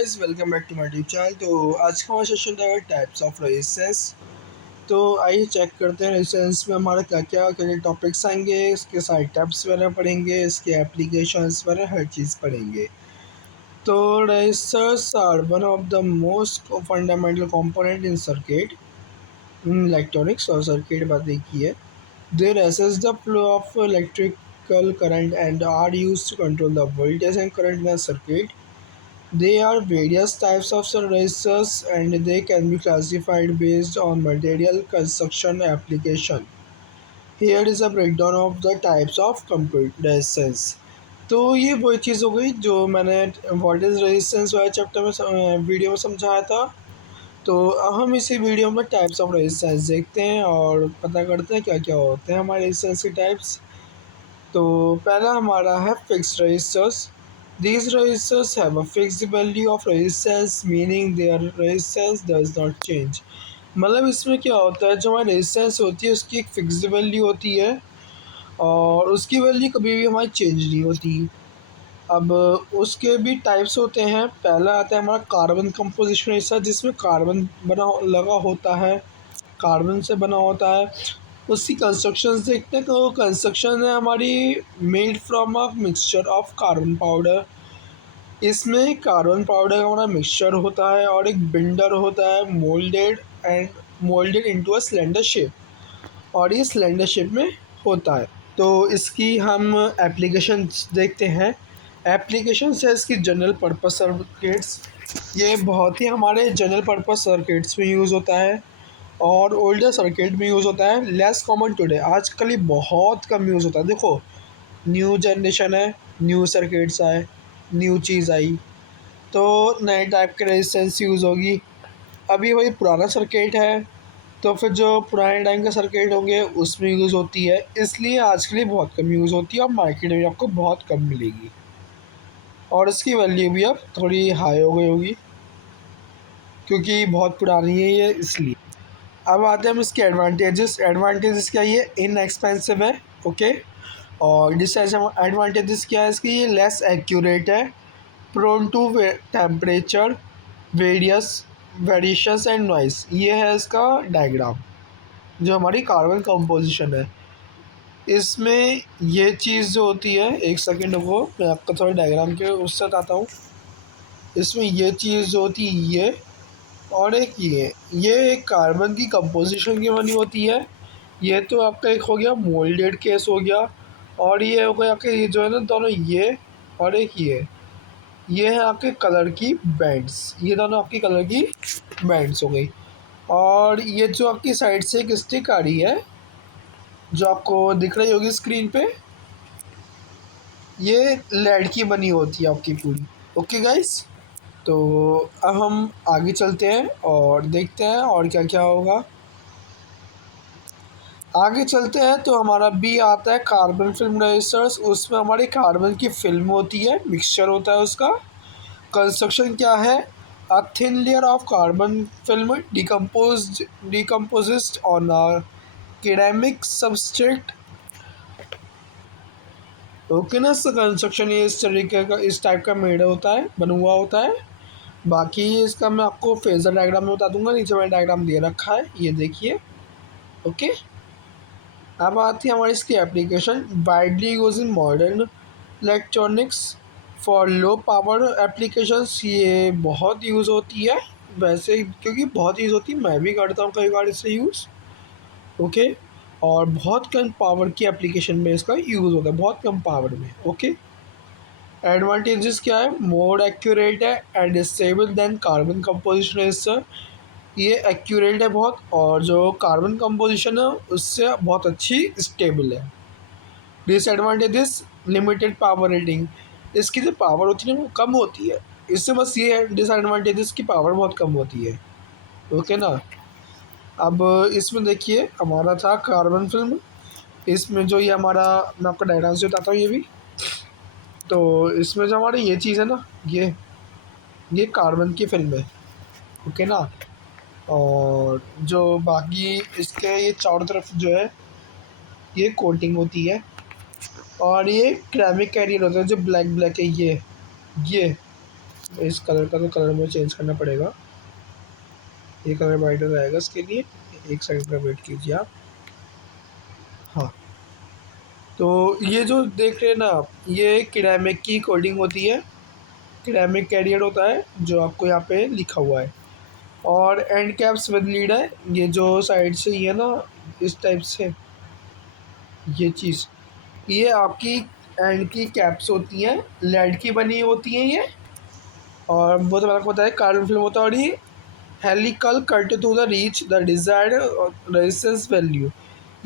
Guys welcome back to my YouTube channel. तो आज का हमारा सेशन रहेगा टाइप्स ऑफ रेजिस्टेंस। तो आइए चेक करते हैं रेजिस्टेंस में हमारा क्या क्या टॉपिक्स आएंगे, इसके सारे टाइप्स वगैरह पढ़ेंगे, इसके एप्लीकेशंस वगैरह हर चीज़ पढ़ेंगे। तो resistors are one of the most fundamental component in circuit in electronics. और सर्किट बात एक ही है। They resist the flow of electrical current and are used to control the voltage and current in the circuit. There are various types of resistors and they can be classified based on material construction application. Here is a breakdown of the types of resistance. तो ये वही चीज़ हो गई जो मैंने voltage resistance वाले chapter में video में समझाया था। तो अब हम इसी वीडियो में टाइप्स ऑफ रेजिस्टेंस देखते हैं और पता करते हैं क्या क्या होते हैं हमारे रेजिस्टेंस के टाइप्स। तो पहला हमारा है fixed resistors. These resistors have a fixed value of resistance meaning their resistance does not change. मतलब इसमें क्या होता है, जो हमारी रेजिस्टेंस होती है उसकी एक फिक्स्ड वैल्यू होती है और उसकी वैल्यू कभी भी हमारी चेंज नहीं होती। अब उसके भी टाइप्स होते हैं। पहला आता है हमारा कार्बन कंपोजिशन रेजिस्टर, जिसमें कार्बन बना लगा होता है, कार्बन से बना होता है। उसकी कंस्ट्रक्शंस देखते हैं। तो कंस्ट्रक्शन है हमारी made from a mixture of carbon powder. इसमें कार्बन पाउडर का हमारा मिक्सचर होता है और एक बिंडर होता है moulded into a cylinder shape, और ये सिलेंडर शेप में होता है। तो इसकी हम एप्लीकेशन देखते हैं। एप्लीकेशन है इसकी जनरल पर्पस सर्किट्स। ये बहुत ही हमारे जनरल पर्पस सर्किट्स में यूज़ होता है और ओल्डर सर्किट में यूज़ होता है। लेस कॉमन टुडे, आजकल ये बहुत कम यूज़ होता है। देखो, न्यू जनरेशन है, न्यू सर्किट्स आए, न्यू चीज़ आई तो नए टाइप के रेजिस्टेंस यूज़ होगी। अभी वही पुराना सर्किट है तो फिर जो पुराने टाइम के सर्किट होंगे उसमें यूज़ होती है, इसलिए आज के लिए बहुत कम यूज़ होती है और मार्केट में आपको बहुत कम मिलेगी और इसकी वैल्यू भी अब थोड़ी हाई हो गई होगी क्योंकि बहुत पुरानी है ये, इसलिए। अब आते हैं हम इसके एडवांटेजेस। एडवांटेजेस क्या, ये इनएक्सपेंसिव है, ओके। और डिसएडवांटेजेस क्या है इसकी, ये लेस एक्यूरेट है, prone to temperature variations and noise. ये है इसका डायग्राम, जो हमारी कार्बन कंपोजिशन है। इसमें ये चीज़ जो होती है, एक सेकेंड को मैं आपको थोड़ा डायग्राम के उससे बताता हूँ। इसमें ये चीज़ जो होती है ये, और एक ये एक कार्बन की कंपोजिशन की बनी होती है। ये तो आपका एक हो गया मोल्डेड केस हो गया, और ये हो गया आपके ये जो है ना दोनों, ये और एक ये है आपके कलर की बैंड्स, ये दोनों आपकी कलर की बैंड्स हो गई। और ये जो आपकी साइड से एक स्टिक आ रही है जो आपको दिख रही होगी स्क्रीन पे, ये लेड की बनी होती है आपकी पूरी। ओके गाइस, तो अब हम आगे चलते हैं और देखते हैं और क्या क्या होगा। आगे चलते हैं तो हमारा बी आता है कार्बन फिल्म रेजिस्टर्स। उसमें हमारी कार्बन की फिल्म होती है, मिक्सचर होता है उसका। कंस्ट्रक्शन क्या है, a thin layer of carbon film decomposed on a ceramic substrate. Okay ना, कंस्ट्रक्शन ये इस तरीके का, इस टाइप का मेड होता है, बना हुआ होता है। बाकी इसका मैं आपको फेजर डायग्राम में बता दूंगा, नीचे मैंने डायग्राम दे रखा है, ये देखिए। ओके, अब आती है हमारी इसकी application. Widely use in modern electronics for low power applications. ये बहुत यूज़ होती है वैसे, क्योंकि बहुत यूज़ होती है, मैं भी करता हूँ कई बार इससे यूज़। ओके, और बहुत कम पावर की एप्लीकेशन में इसका यूज़ होता है, बहुत कम पावर में। ओके, एडवांटेजेस क्या है, मोर एक्यूरेट है and stable than carbon composition resistor. ये एक्यूरेट है बहुत, और जो कार्बन कंपोजिशन है उससे बहुत अच्छी स्टेबल है। डिसएडवांटेजेस, लिमिटेड पावर रेटिंग, इसकी जो पावर होती है वो कम होती है। इससे बस ये है डिसएडवांटेजेस की पावर बहुत कम होती है। ओके ना, अब इसमें देखिए हमारा था कार्बन फिल्म। इसमें जो ये हमारा, मैं आपको डायग्राम से बताता हूँ ये भी। तो इसमें जो हमारी ये चीज़ है ना, ये कार्बन की फिल्म है, ओके ना। और जो बाकी इसके ये चारों तरफ जो है ये कोटिंग होती है, और ये क्रैमिक कैरियर होता है जो ब्लैक ब्लैक है, ये इस कलर का तो कलर मुझे चेंज करना पड़ेगा, ये कलर ब्राइटर आएगा इसके लिए। एक सेकंड का वेट कीजिए आप। हाँ, तो ये जो देख रहे हैं ना आप, ये किरामिक की कोडिंग होती है, किरामिक कैरियर होता है जो आपको यहाँ पे लिखा हुआ है। और एंड कैप्स विद लीड है, ये जो साइड से ही है ना, इस टाइप से ये चीज़, ये आपकी एंड की कैप्स होती हैं, लेड की बनी होती हैं ये। और वो तो मैंने आपको बताया कार्बन फिल्म होता है। और ये helical cut to the reach the desired resistance value,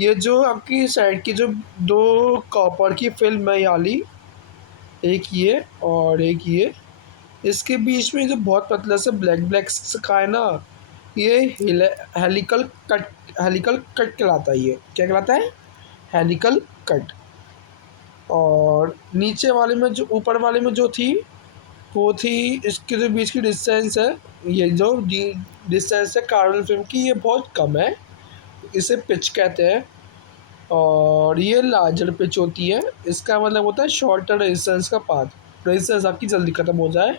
ये जो आपकी साइड की जो दो कॉपर की फिल्म है याली, एक ये और एक ये, इसके बीच में जो बहुत पतला सा ब्लैक ब्लैक का है ना, ये हेलिकल कट, हेलिकल कट कहलाता है। ये क्या कहलाता है? Helical cut. और नीचे वाले में जो, ऊपर वाले में जो थी, वो थी इसके जो बीच की डिस्टेंस है, ये जो डिस्टेंस है कार्बन फिल्म की, ये बहुत कम है, इसे पिच कहते हैं। और ये लार्जर पिच होती है, इसका मतलब होता है शॉर्टर रेजिस्टेंस का पाथ, रेजिस्टेंस आपकी जल्दी ख़त्म हो जाए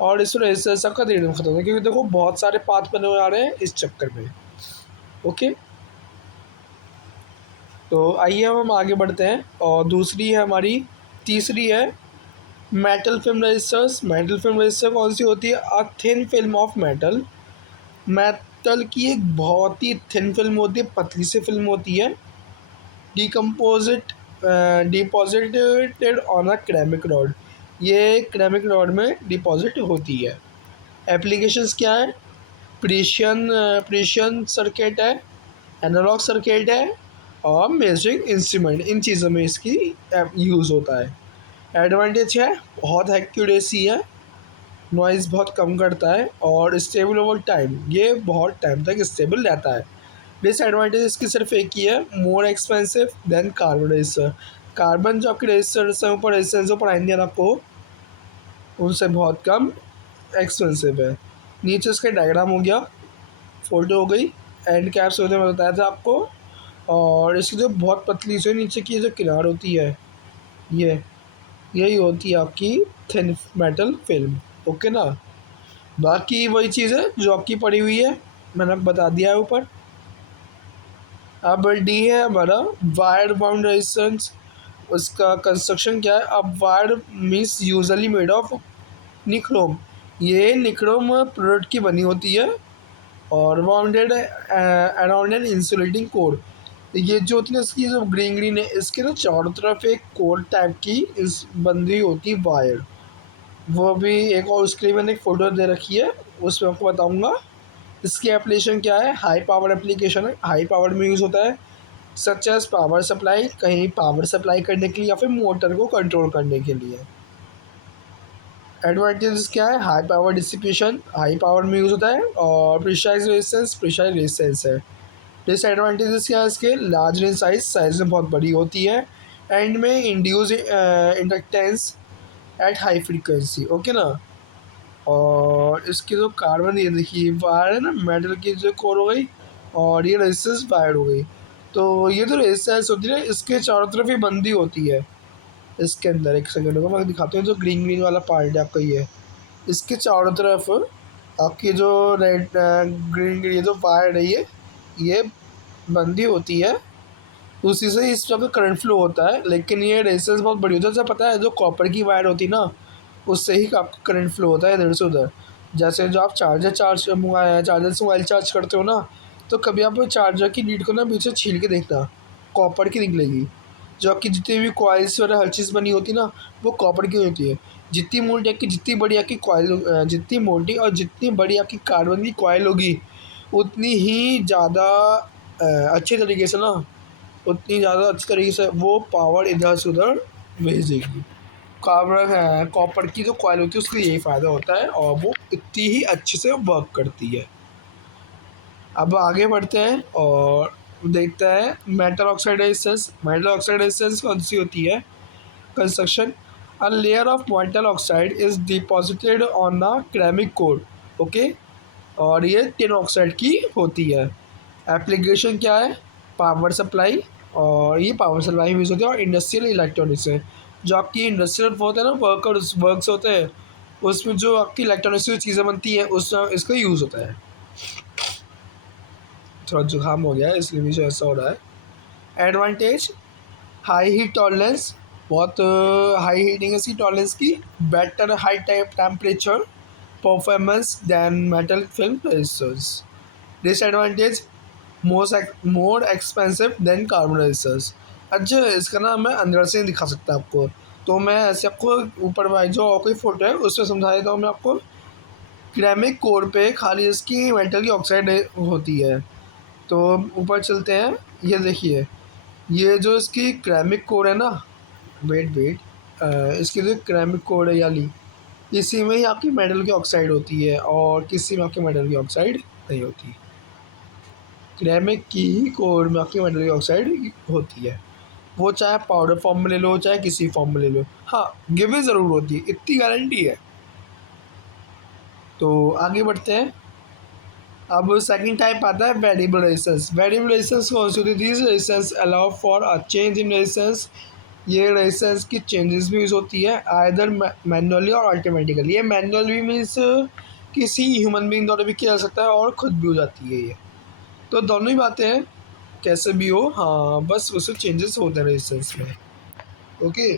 और इस रेजिस्टेंस आपका देर में ख़त्म हो जाए, क्योंकि देखो बहुत सारे पाथ बने हुए आ रहे हैं इस चक्कर में। ओके, तो आइए हम आगे बढ़ते हैं। और दूसरी है हमारी, तीसरी है metal film resistors. Metal film resistor कौन सी होती है? A thin film of metal, metal की एक बहुत ही थिन फिल्म होती है, पतली सी फिल्म होती है, डिकम्पोजिट डिपॉजिटेड ऑन अ क्रेमिक रॉड, ये क्रेमिक रॉड में डिपॉजिट होती है। एप्लीकेशंस क्या है? प्रेशियन प्रेशियन सर्किट है, एनालॉग सर्किट है और मेजरिंग इंस्ट्रूमेंट, इन चीज़ों में इसकी यूज़ होता है। एडवांटेज है बहुत एक्यूरेसी है, नॉइज़ बहुत कम करता है और स्टेबल ओवर टाइम, ये बहुत टाइम तक स्टेबल रहता है। डिसएडवांटेज इसकी सिर्फ एक ही है, मोर expensive than carbon register. Carbon जो आपके रजिस्टर्स हैं ऊपर, रेजिस्टेंस ऊपर आएंगे ना आपको, उनसे बहुत कम एक्सपेंसिव है। नीचे उसका डायग्राम हो गया, फोटो हो गई, एंड कैप्स होते मैं बताया था आपको। और इसकी जो बहुत पतली से नीचे की जो किनार होती है, ये यही होती है आपकी थिन मेटल फिल्म। ओके ना, बाकी वही चीज़ है जो आपकी पड़ी हुई है, मैंने बता दिया है ऊपर। अब डी है हमारा वायर बाउंड रेजिस्टेंस, उसका कंस्ट्रक्शन क्या है? अब wire means usually made of nichrome, ये निक्रोम प्रोडक्ट की बनी होती है और bounded around an insulating core, ये जो होती है इसकी जो ग्रीन ग्रीन है, इसके ना चारों तरफ एक कोर टाइप की इस बंधी होती है वायर, वो भी एक, और उसके लिए मैंने एक फ़ोटो दे रखी है, उसमें आपको बताऊंगा। इसकी एप्लीकेशन क्या है? हाई पावर एप्लीकेशन है, हाई पावर में यूज़ होता है, सच एज पावर सप्लाई, कहीं पावर सप्लाई करने के लिए या फिर मोटर को कंट्रोल करने के लिए। एडवांटेजेस क्या है? High power dissipation, high power में यूज़ होता है, और प्रिसाइज रेजिस्टेंस, प्रिसाइज रेजिस्टेंस है। डिसएडवांटेजेस क्या है इसके? लार्ज इन साइज, साइज में बहुत बड़ी होती है, एंड में induce inductance at high frequency. Okay ना, और इसकी जो कार्बन, ये देखिए वायर है ना, मेटल की जो कोर हो गई और ये रेजिस्टेंस वायर हो गई, तो ये जो रेजिस्टेंस होती है इसके चारों तरफ ही बंदी होती है। इसके अंदर एक सेकंड को मैं दिखाता हूँ, जो ग्रीन ग्रीन वाला पार्ट है आपका, ये इसके चारों तरफ आपकी जो रेड ग्रीन, ये जो वायर है ये बंदी होती है, उसी से इस तरह का करंट फ्लो होता है। लेकिन ये रेजिस्टेंस बहुत बड़ी होती है, जैसे पता है जो कॉपर की वायर होती है ना, उससे ही आपका करंट फ्लो होता है इधर से उधर। जैसे जो आप चार्जर से मोबाइल चार्ज करते हो ना, तो कभी आप चार्जर की लीड को ना पीछे छील के देखना, कॉपर की निकलेगी। जो आपकी जितनी भी कॉइल्स वगैरह हर चीज़ बनी होती है ना, वो कॉपर की होती है। जितनी मोटी आपकी, जितनी बड़ी आपकी कॉइल, जितनी मोटी और जितनी बड़ी आपकी कार्बन की कॉइल होगी, उतनी ही ज़्यादा अच्छी तरीके से ना, उतनी ज़्यादा अच्छी तरीके से वो पावर इधर से उधर भेज देगी। कार्बन है, कॉपर की जो कॉइल होती है उसका यही फ़ायदा होता है और वो इतनी ही अच्छे से वर्क करती है। अब आगे बढ़ते हैं और देखते हैं metal oxide resistance. Metal oxide resistance कौन सी होती है? Construction, a layer of metal oxide is deposited on a ceramic core. Okay, और ये टिन ऑक्साइड की होती है। एप्लीकेशन क्या है? पावर सप्लाई, और ये पावर सप्लाई में यूज़ होती है, और इंडस्ट्रियल इलेक्ट्रॉनिक्स है, जो आपकी इंडस्ट्रियल होते हैं ना, वर्क्स होते हैं, उसमें जो आपकी इलेक्ट्रॉनिक्स की चीज़ें बनती हैं उस इसका यूज़ होता है। थोड़ा जुकाम हो गया है इसलिए भी जो ऐसा हो रहा है। एडवांटेज, हाई हीट टॉलरेंस, बहुत हाई हीटिंग इसकी टॉलरेंस की, better high temperature performance than metal film resistors. Disadvantage, more expensive than carbon resistors. अच्छा, इसका ना मैं अंदर से नहीं दिखा सकता आपको, तो मैं ऐसे आपको ऊपर वाली जो और कोई फोटो है उसमें समझा देता हूँ मैं आपको। सिरेमिक कोर पे खाली इसकी मेटल की ऑक्साइड होती है। तो ऊपर चलते हैं, ये देखिए, ये जो इसकी सिरेमिक कोर है ना, वेट वेट, इसकी जो सिरेमिक कोर है याली, इसी में ही आपकी मेटल की ऑक्साइड होती है और किसी में आपकी मेटल की ऑक्साइड नहीं होती। सिरेमिक की ही कोर में आपकी मेटल की ऑक्साइड होती है, वो चाहे पाउडर फॉर्म में ले लो चाहे किसी फॉर्म में ले लो। हाँ, गिवे ज़रूर होती है, इतनी गारंटी है। तो आगे बढ़ते हैं। अब सेकंड टाइप आता है वेरिएबल रेजिस्टेंस। वेरिएबल रेजिस्टेंस कौन सी होती है? This resistance allow for a change in resistance. ये रेजिस्टेंस की चेंजेस भी यूज़ होती है आइदर मैनुअली और ऑटोमेटिकली। ये मैनुअल भी मीन्स किसी ह्यूमन बीइंग द्वारा भी किया जा सकता है और खुद भी हो जाती है ये। तो दोनों ही बातें हैं, कैसे भी हो, हाँ बस उससे चेंजेस होते हैं रेजिस्टेंस में। ओके,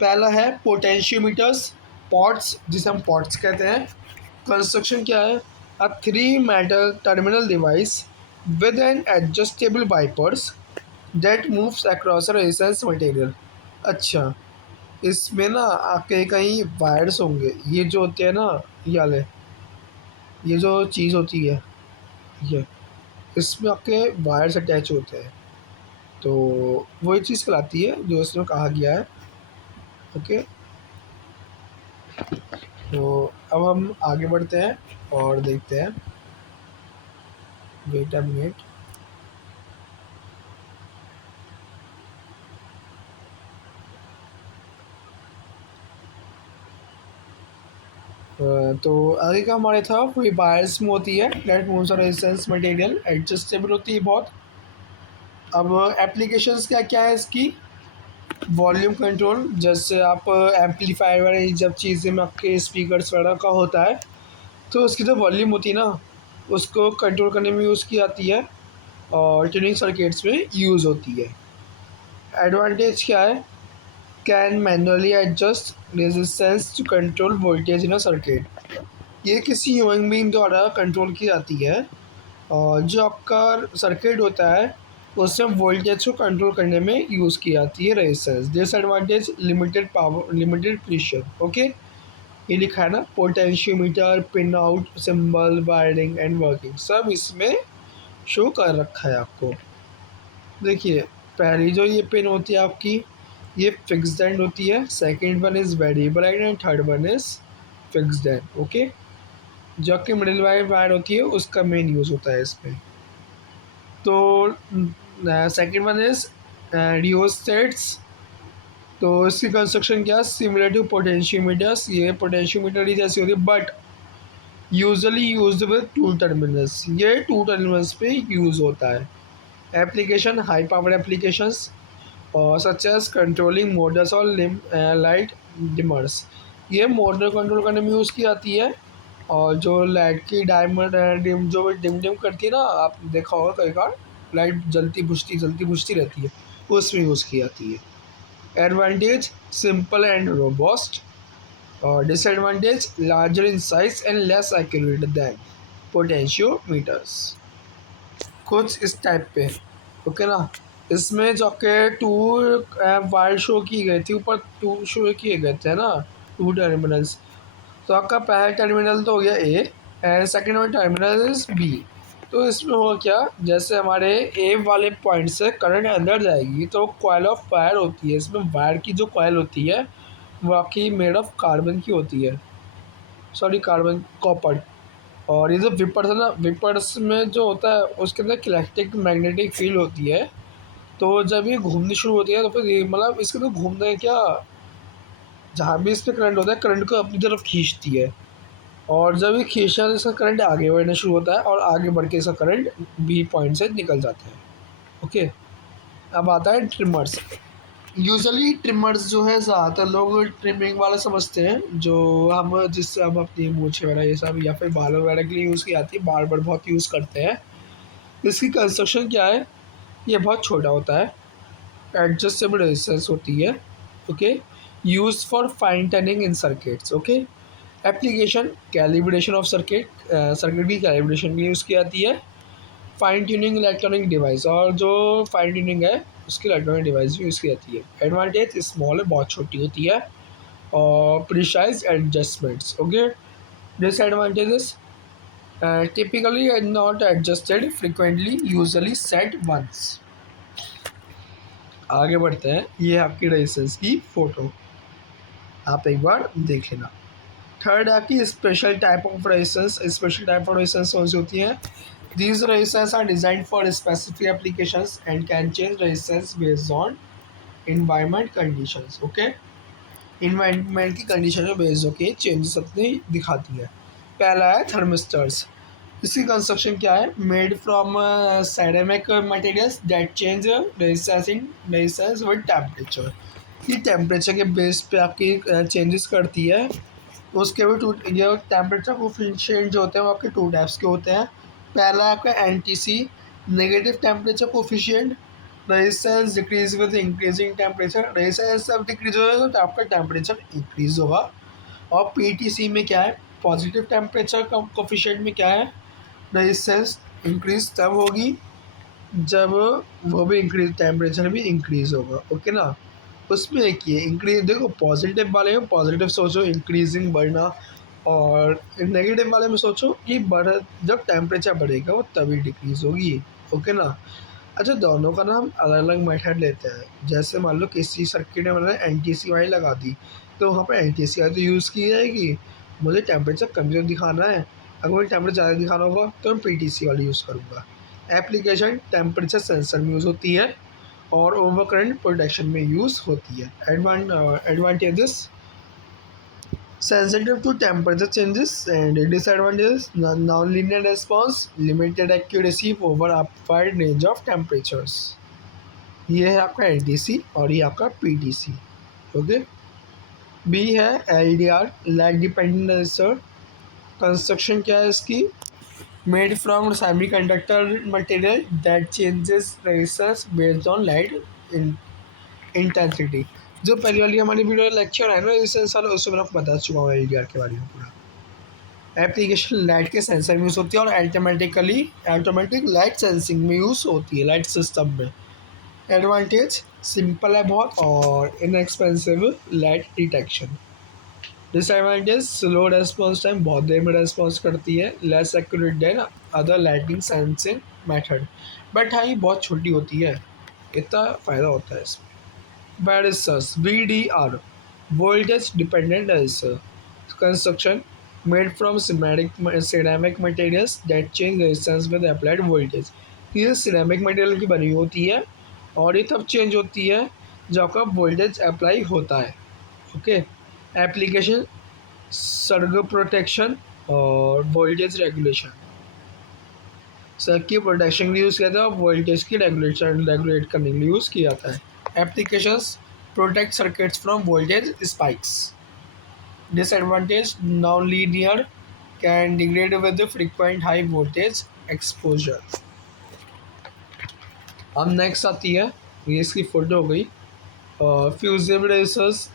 पहला है पोटेंशियोमीटर्स, पॉट्स, जिसे हम पॉट्स कहते हैं। कंस्ट्रक्शन क्या है? A three metal terminal device with an adjustable wipers that moves across a resistance material. अच्छा, इसमें ना आपके कहीं वायर्स होंगे, ये जो होते हैं ना, ये वाले, ये जो चीज़ होती है ये, इसमें आपके वायर्स अटैच होते हैं, तो वही चीज़ कहलाती है जो इसमें कहा गया है। ओके, तो अब हम आगे बढ़ते हैं और देखते हैं। Wait a minute. तो आगे का हमारे था वही वायर्स में होती है, डेट मूव्स और रेजिस्टेंस मटेरियल, एडजस्टेबल होती है बहुत। अब एप्लीकेशंस क्या क्या है इसकी? वॉल्यूम कंट्रोल, जैसे आप एम्पलीफायर वाली जब चीज़ें में आपके स्पीकर्स वगैरह का होता है, तो उसकी जो वॉल्यूम होती है ना, उसको कंट्रोल करने में यूज़ की जाती है और ट्यूनिंग सर्किट्स में यूज़ होती है। एडवांटेज क्या है? Can manually adjust resistance to control voltage in a circuit. ये किसी ह्यूमन बीइंग द्वारा कंट्रोल की जाती है और जो आपका सर्किट होता है उसमें वोल्टेज को कंट्रोल करने में यूज़ की जाती है resistance. Disadvantage, limited power, limited pressure. Okay, ये लिखा है ना, potentiometer, pin out symbol, wiring and working, सब इसमें शो कर रखा है आपको। देखिए, पहली जो ये पिन होती है आपकी, ये फिक्स्ड एंड होती है, second one is variable and and third one is fixed and. Okay, जो आपकी मिडिल वायर होती है उसका मेन यूज़ होता है इसमें। तो सेकंड वन इज़ रियोस्टेट्स। तो इसकी कंस्ट्रक्शन क्या, सिमिलर टू पोटेंशियोमीटर्स, ये पोटेंशियोमीटर ही जैसी होती है but usually used with two terminals, ये टू टर्मिनल्स पे यूज़ होता है। एप्लीकेशन, हाई पावर एप्लीकेशंस और सच एज कंट्रोलिंग मोडर्स और लाइट डिमर्स, ये मोडर कंट्रोल करने में यूज़ की जाती है। और जो लाइट की डायमंड डिम जो डिम डिम करती है ना, आप देखा होगा कई बार लाइट जलती बुझती रहती है, उसमें यूज़ की जाती है। Advantage, simple and robust. और disadvantage, larger in size and less accurate than potentiometers. कुछ इस टाइप पे, ओके ना। इसमें जो आपके टू वायर शो की गई थी, ऊपर टू शो किए गए थे ना, टू टर्मिनल्स। तो आपका पहला टर्मिनल तो हो गया ए एंड सेकेंड वाला टर्मिनल इज बी। तो इसमें होगा क्या, जैसे हमारे ए वाले पॉइंट से करंट अंदर जाएगी तो कॉइल ऑफ वायर होती है, इसमें वायर की जो कॉइल होती है वो आपकी मेड ऑफ कार्बन की होती है, सॉरी कार्बन, कॉपर। और ये जो विपर्स है ना, विपर्स में जो होता है उसके अंदर इलेक्ट्रिक मैग्नेटिक फील्ड होती है। तो जब ये घूमनी शुरू होती है तो फिर ये मतलब इसके तो घूमना है क्या, जहाँ भी इस पर करंट होता है करंट को अपनी तरफ खींचती है, और जब ये खींचना है तो इसका करंट आगे बढ़ना शुरू होता है और आगे बढ़ के इसका करंट बी पॉइंट से निकल जाता है। ओके, अब आता है ट्रिमर्स। यूजुअली ट्रिमर्स जो है ज़्यादातर लोग ट्रिमिंग वाला समझते हैं, जो हम जिससे हम अपनी मूछें वगैरह ये सब या फिर बालों वगैरह के लिए यूज़ की जाती है, बार बार बहुत यूज़ करते हैं। इसकी कंस्ट्रक्शन क्या है, ये बहुत छोटा होता है, एडजस्टेबल रेजिस्टेंस होती है। Okay, use for fine turning in circuits. Okay, application calibration of circuit, circuit की कैलिब्रेशन के लिए यूज़ की जाती है। फाइन ट्यूनिंग इलेक्ट्रॉनिक डिवाइस, और जो फाइन ट्यूनिंग है उसकी इलेक्ट्रॉनिक डिवाइस भी यूज़ की जाती है। एडवांटेज स्मॉल है, बहुत छोटी होती है, और precise adjustments. Okay, disadvantages typically not adjusted frequently, usually set once. आगे बढ़ते हैं, ये आपकी रेजिस्टेंस की फ़ोटो, आप एक बार देख लेना। थर्ड आपकी special type of resistance. Special type of resistance कौन सी होती है? These resistors are designed for specific applications and can change resistance based on environment conditions. Okay, environment की कंडीशन में बेस्ड होकर चेंजेस अपने दिखाती है। पहला है थर्मिस्टर्स। इसकी कंस्ट्रक्शन क्या है? Made from ceramic materials that change resistance with temperature. ये टेम्परेचर के बेस पे आपकी चेंजेस करती है। उसके भी टू, ये टेम्परेचर कोफिशिएंट जो होते हैं वो आपके टू टाइप्स के होते हैं। पहला आपका NTC, negative temperature coefficient. Resistance decrease with increasing temperature, resistance जब डिक्रीज होगा तो आपका टेम्परेचर इंक्रीज होगा। और पीटीसी में क्या है? पॉजिटिव टेम्परेचर कोफिशिएंट में क्या है? रेजिस्टेंस इंक्रीज तब होगी जब वो भी इंक्रीज, टेम्परेचर भी इंक्रीज होगा। ओके ना, उसमें एक ये इंक्रीज, देखो पॉजिटिव वाले में पॉजिटिव सोचो इंक्रीजिंग बढ़ना, और नेगेटिव वाले में सोचो कि बढ़, जब टेम्परेचर बढ़ेगा वो तभी डिक्रीज होगी। ओके ना। अच्छा, दोनों का ना हम अलग अलग मेथड लेते हैं। जैसे मान लो किसी सर्किट में मैंने एन टी सी वाली लगा दी, तो वहाँ पर एन टी सी वाली तो यूज़ की जाएगी। मुझे टेम्परेचर कम जो दिखाना है, अगर मुझे टेम्परेचर ज़्यादा दिखाना होगा तो मैं पी टी सी वाली यूज़ करूँगा। एप्लीकेशन टेम्परेचर सेंसर में यूज़ होती है और ओवर करंट प्रोटेक्शन में यूज़ होती है। Advantages sensitive to temperature changes, and disadvantages non-linear response, limited accuracy over a wide range of temperatures। ये है आपका एल और ये आपका पी। ओके, बी है LDR, lag dependent resistor. Construction क्या है इसकी? Made from semiconductor material that changes resistance based on light intensity. जो पहली वाली हमारी वीडियो लेक्चर है ना रेजिस्टेंस वाला, उसमें मैं आपको बता चुका हूँ LDR के बारे में पूरा। एप्लीकेशन लाइट के सेंसर में यूज़ होती है और ऑटोमेटिक लाइट सेंसिंग में यूज़ होती है, लाइट सिस्टम में। एडवांटेज सिंपल है बहुत और inexpensive light detection. Disadvantage slow response time, बहुत देर में रेस्पॉन्स करती है, less accurate then other lighting sensing method. But हाँ, ये बहुत छोटी होती है, इतना फ़ायदा होता है इसमें। Varicose VDR, voltage dependent resistor. Construction made from ceramic materials that change resistance with applied voltage। ये सिरेमिक मटेरियल की बनी होती है और ये तब चेंज होती है जब आपका वोल्टेज अप्लाई होता है। ओके, एप्लीकेशन सर्ग प्रोटेक्शन और वोल्टेज रेगुलेशन। सर्किट की प्रोटेक्शन के लिए यूज़ किया जाता है और वोल्टेज की रेगुलेट करने के लिए यूज़ किया जाता है। Applications protect circuits from voltage spikes. Disadvantage non linear, can degrade with frequent high voltage exposure. अब नेक्स्ट आती है, ये इसकी फोटो हो गई। Fusible resistors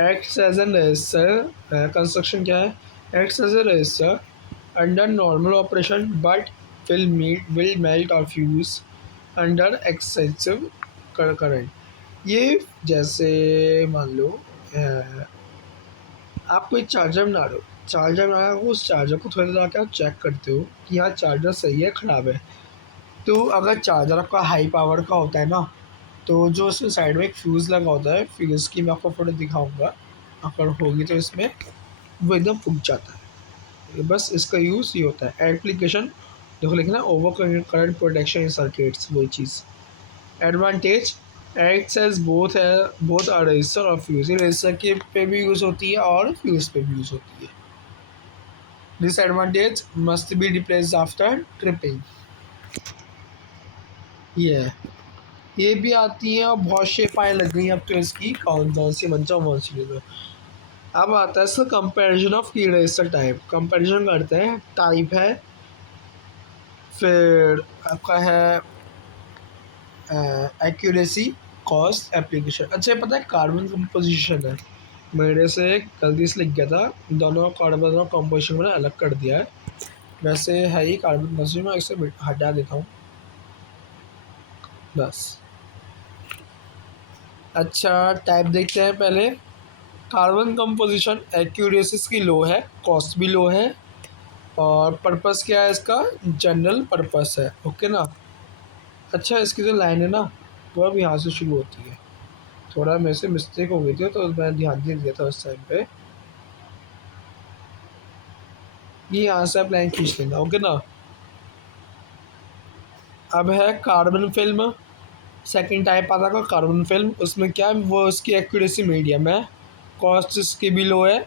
acts as an resistor. Construction क्या है? Acts as a resistor under normal operation but will melt or fuse under excessive current। ये जैसे मान लो आप कोई चार्जर बना रहे हो, चार्जर बना रहे हो, उस चार्जर को थोड़ा सा क्या चेक करते हो कि हाँ चार्जर सही है ख़राब है। तो अगर चार्जर आपका हाई पावर का होता है ना, तो जो उसमें साइड में एक फ्यूज़ लगा होता है, फ्यूज़ की मैं आपको फोटो दिखाऊंगा अगर होगी तो, इसमें वो एकदम फूक जाता है। बस इसका यूज़ ये होता है। एप्लीकेशन देखो लिखना over current protection in circuits, वही चीज़। Advantage acts as both are resistor और फ्यूज, रजिस्टर के पे भी यूज़ होती है और फ्यूज पे भी यूज़ होती है। Disadvantage must be replaced after tripping. ये है ये भी आती है और बहुत शेप आने लग गई अब तो इसकी, कौन कौन सी बन जाओ कौन सी ले लो। अब आता है इसका कंपैरिजन ऑफ की रेजर टाइप, कंपैरिजन करते हैं। टाइप है, फिर आपका है एक्यूरेसी, कॉस्ट, एप्लीकेशन। अच्छा पता है कार्बन कंपोजिशन है, मेरे से गलती से लिख गया था, दोनों कार्बन और कंपोजिशन मैंने अलग कर दिया है। वैसे है ही कार्बन कंपोजिशन, मैं इसे हटा देता हूँ बस। अच्छा टाइप देखते हैं पहले। कार्बन कंपोजिशन एक्यूरेसी की लो है, कॉस्ट भी लो है, और पर्पस क्या है इसका, जनरल पर्पस है, ओके ना। अच्छा इसकी जो लाइन है ना वो अब यहाँ से शुरू होती है, थोड़ा मेरे से मिस्टेक हो गई थी तो मैं ध्यान नहीं दिया था उस टाइम पे। ये यहाँ से आप लाइन खींच लेना, ओके ना। अब है कार्बन फिल्म, सेकंड टाइप आता है कार्बन फिल्म। उसमें क्या है, वो उसकी एक्यूरेसी मीडियम है, कॉस्ट इसकी भी लो है,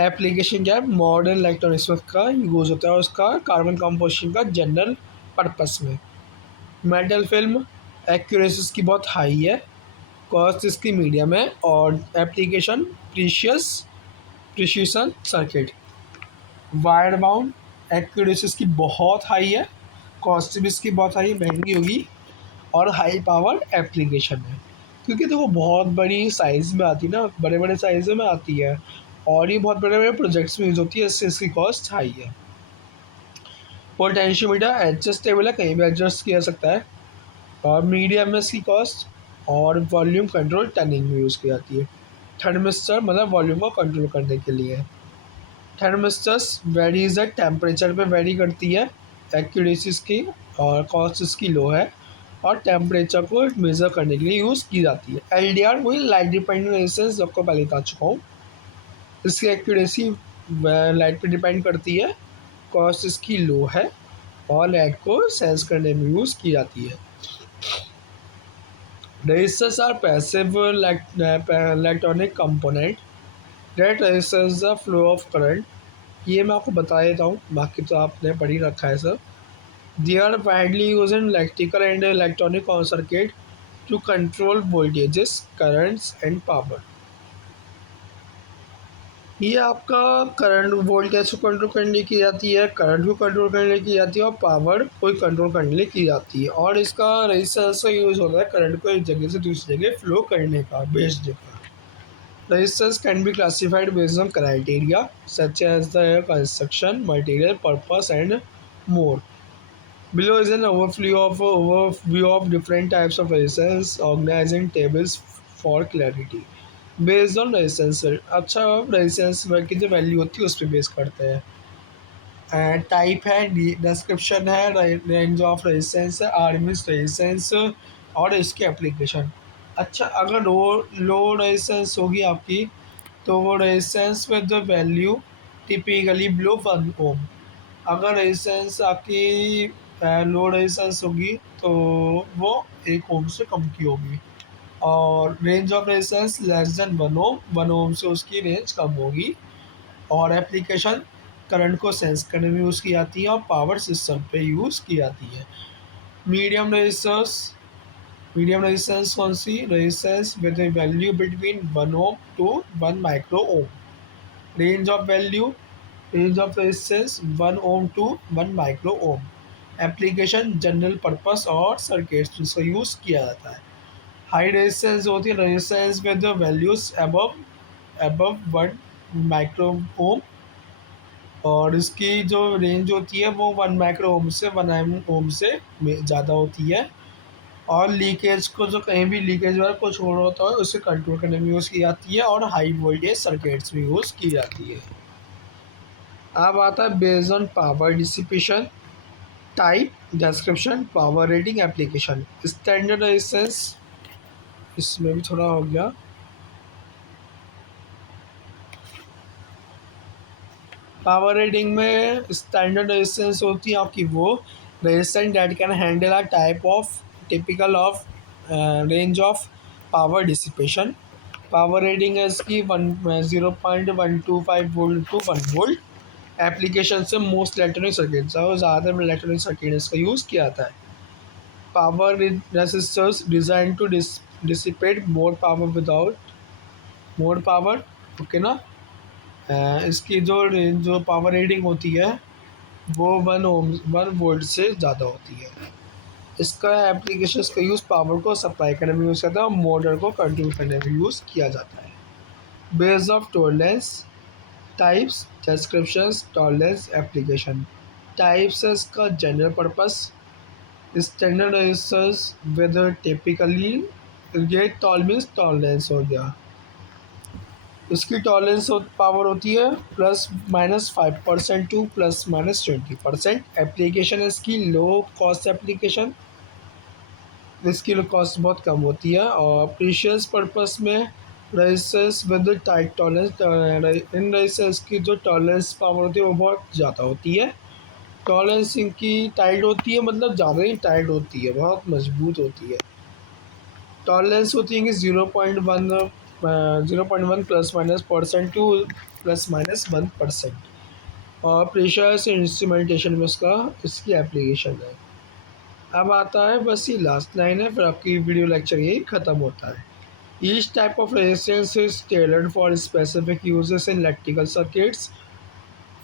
एप्लीकेशन क्या है, मॉडर्न इलेक्ट्रॉनिक्स का यूज़ होता है उसका कार्बन कंपोजिशन का जनरल पर्पस में। मेटल फिल्म, एक्यूरेसी इसकी बहुत हाई है, कॉस्ट इसकी मीडियम है, और application precision circuit. Wire bound, accuracy इसकी बहुत हाई है, कॉस्ट भी इसकी बहुत हाई, महंगी होगी, और हाई पावर एप्लीकेशन है। क्योंकि देखो बहुत बड़ी साइज़ में आती है ना, बड़े बड़े साइज़ में आती है, और ये बहुत बड़े बड़े प्रोजेक्ट्स में यूज़ होती है, इससे इसकी कॉस्ट हाई है। पोटेंशियोमीटर एडजस्टेबल है, कहीं भी एडजस्ट किया जा सकता है, और मीडियम में इसकी कॉस्ट, और वॉल्यूम कंट्रोल टनिंग में यूज़ की जाती है। थर्मिस्टर मतलब वॉल्यूम को कंट्रोल करने के लिए। थर्मिस्टर्स वेरीज है, टेम्परेचर पे वेरी करती है, एक्यूरेसी की और कॉस्ट इसकी लो है, और टेम्परेचर को मेज़र करने के लिए यूज़ की जाती है। LDR वही लाइट डिपेंडेंट रेजिस्टेंस, आपको पहले बता चुका हूँ। इसकी एक्यूरेसी लाइट पे डिपेंड करती है, कॉस्ट इसकी लो है, और लाइट को सेंस करने में यूज़ की जाती है। Resistors are passive electronic component that resistors the flow of current. ये मैं आपको बता देता हूँ, बाकी तो आपने पढ़ ही रखा है sir. They are widely use in electrical and electronic circuit to control voltages, currents and power. ये आपका करंट वोल्टेज को कंट्रोल करने की जाती है, करंट को कंट्रोल करने की जाती है, और पावर को कंट्रोल करने के लिए की जाती है। और इसका रेजिस्टेंस का यूज़ होता है करंट को एक जगह से दूसरी जगह फ्लो करने का, बेस्ड पर। Resistors can be classified based on criteria such as the construction, material, purpose, and more. Below is an overview of different types of resistance organized in tables for clarity. Based on resistance, अच्छा resistance की जो value होती है उस पर base करते हैं। Type है, डिस्क्रिप्शन है, रेंज ऑफ रेजिस्टेंस है, आर्मिस रेजिस्टेंस, और इसके एप्लीकेशन। अच्छा अगर लो रेजिस्टेंस होगी आपकी, तो वो resistance with the value typically below 1 ओम। अगर रेजिस्टेंस आपकी लो रेजिस्टेंस होगी तो वो 1 ओम से कम की होगी, और range of resistance less than 1 ओम, 1 ओम से उसकी रेंज कम होगी, और एप्लीकेशन करंट को सेंस करने में यूज़ की जाती है, और पावर सिस्टम पे यूज़ की जाती है। मीडियम रेजिस्टेंस, मीडियम रेजिस्टेंस कौन सी, resistance with a value between 1 ohm to 1 micro ohm. Range of value, range of resistance 1 ohm to 1 micro ohm. Application general purpose और सर्किट्स जिसका यूज़ किया जाता है। हाई रेजिस्टेंस होती है resistance with values above above 1 micro ohm, और इसकी जो रेंज होती है वो 1 माइक्रो ओम से 1 ओम से ज़्यादा होती है, और लीकेज को जो कहीं भी लीकेज वाला कुछ हो रहा होता है उसे कंट्रोल करने में यूज़ की जाती है, और हाई वोल्टेज सर्किट्स में यूज़ की जाती है। अब आता है based on power dissipation, type, description, power rating, application. Standard resistance, इसमें भी थोड़ा हो गया। पावर रेटिंग में स्टैंडर्ड रेजिस्टेंस होती है आपकी वो resistance that can handle a type of typical of range of power dissipation. Power rating है इसकी 0.125 वोल्ट टू 1 वोल्ट। एप्लीकेशन से मोस्ट इलेक्ट्रॉनिक सर्किट, ज़्यादातर इलेक्ट्रॉनिक सर्किट इसका यूज़ किया जाता है। power resistors designed to dissipate more power without more power, okay ना। इसकी जो जो पावर रेटिंग होती है वो 1 वोल्ट से ज़्यादा होती है। इसका एप्लीकेशन का यूज़ पावर को सप्लाई करने में यूज़ करता है और मोटर को कंट्रोल करने में यूज़ किया जाता है। Base of tolerance types descriptions tolerance application. Types है इसका general purpose standard resistors whether typically, ये टॉल मीन्स टॉलरेंस हो गया। इसकी टॉलरेंस पावर होती है +-5% टू +-20%। एप्लीकेशन है इसकी लो कॉस्ट एप्लीकेशन, इसकी कॉस्ट बहुत कम होती है। और प्रीशियस पर्पस में रजिस्टर्स विद टाइट टॉलरेंस, इन रजिस्टर्स की जो टॉलरेंस पावर होती है वो बहुत ज़्यादा होती है। टॉलरेंस इनकी टाइट होती है, मतलब ज़्यादा ही टाइट होती है, बहुत मजबूत होती है। टॉलरेंस होती है कि 0.1 +-% टू +-1%। और प्रेशर्स इंस्ट्रूमेंटेशन में इसकी एप्लीकेशन है। अब आता है बस ये लास्ट लाइन है, फिर आपकी वीडियो लेक्चर यही ख़त्म होता है। Each type of resistance is tailored for specific uses in electrical circuits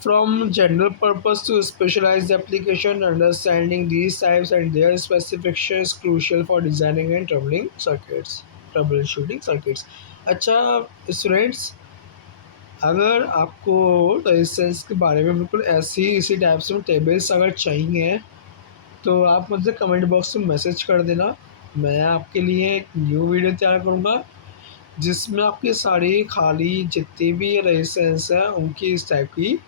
from general purpose to specialized application. Understanding these types and their specifications is crucial for designing and troubleshooting circuits. अच्छा students, अगर आपको resistance के बारे में बिल्कुल ऐसी इसी type से टेबल्स अगर चाहिए तो आप मुझे कमेंट बॉक्स में मैसेज कर देना। मैं आपके लिए एक न्यू वीडियो तैयार करूँगा जिसमें आपकी सारी खाली जितनी भी रेजिस्टेंस हैं उनकी इस टाइप की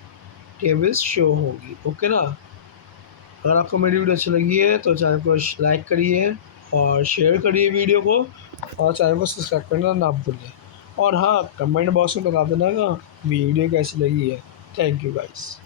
टेबल्स शो होगी, ओके ना। अगर आपको मेरी वीडियो अच्छी लगी है तो चैनल को लाइक करिए और शेयर करिए वीडियो को, और चैनल को सब्सक्राइब करना ना भूलें। और हाँ, कमेंट बॉक्स में बता देना वीडियो कैसी लगी है। Thank you guys.